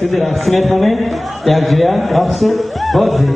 سید رقصیمت همه یک جویا رقص و بازی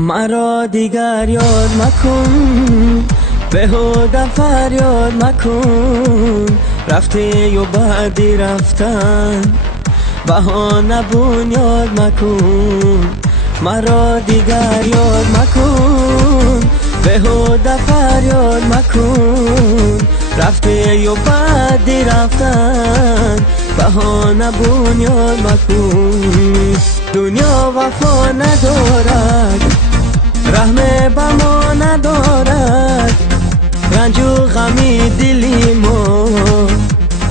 مرا دیگر یاد مکن، بهوده فریاد مکن، رفته و بعدی رفتن بهانه بنیاد مکن. مرا دیگر یاد مکن، بهوده فریاد مکن، رفته و بعدی رفتن بهانه بنیاد مکن. دنیا وفا ندارد، رحم به ما ندارد، رنج و غمی دلی ما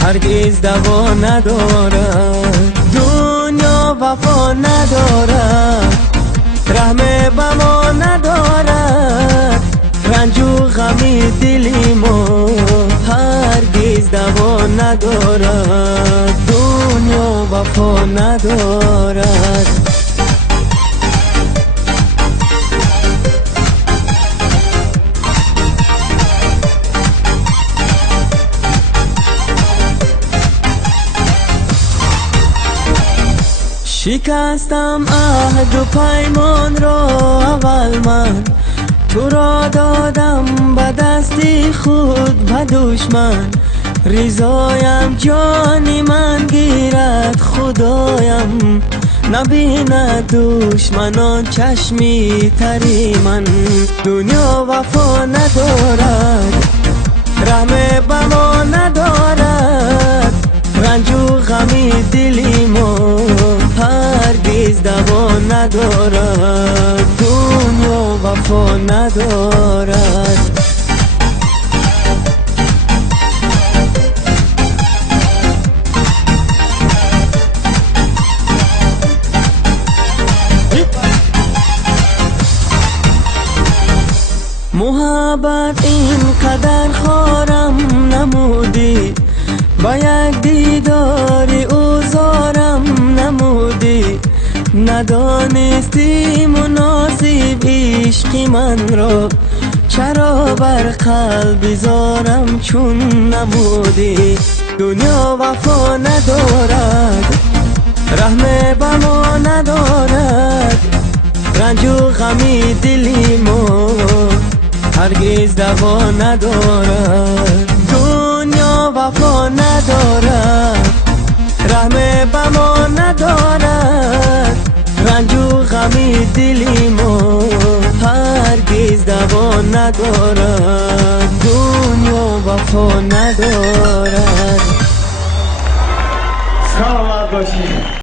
هرگز دوا ندارد. دنیا وفا ندارد، رحم به ما ندارد، رنج و غمی دلی ما هرگز دوا ندارد. دنیا وفا ندارد. شکستم عهد و پیمان را اول من، تو را دادم به دستی خود به دشمن. رضایم جانی من گیرد خدایم، نبیند دشمنان چشمی تری من. دنیا وفا ندارد، رحم به ما ندارد، رنج و غمی دلی ما هرگز دوا ندارد. دنیا وفا ندارد. محبت این قدر خارم نمودی، با یک دیداری اوزارم نمودی. ندانستی مناسب عشق من را، چرا بر قلب زارم چون نمودی. دنیا وفا ندارد، رحم به ما ندارد، رنج و غمی دلی ما هرگز دوا ندارد. دنیا وفا ندارد، رحم به ما ندارد، رنج و غمی دلی ما هرگز دوا ندارد.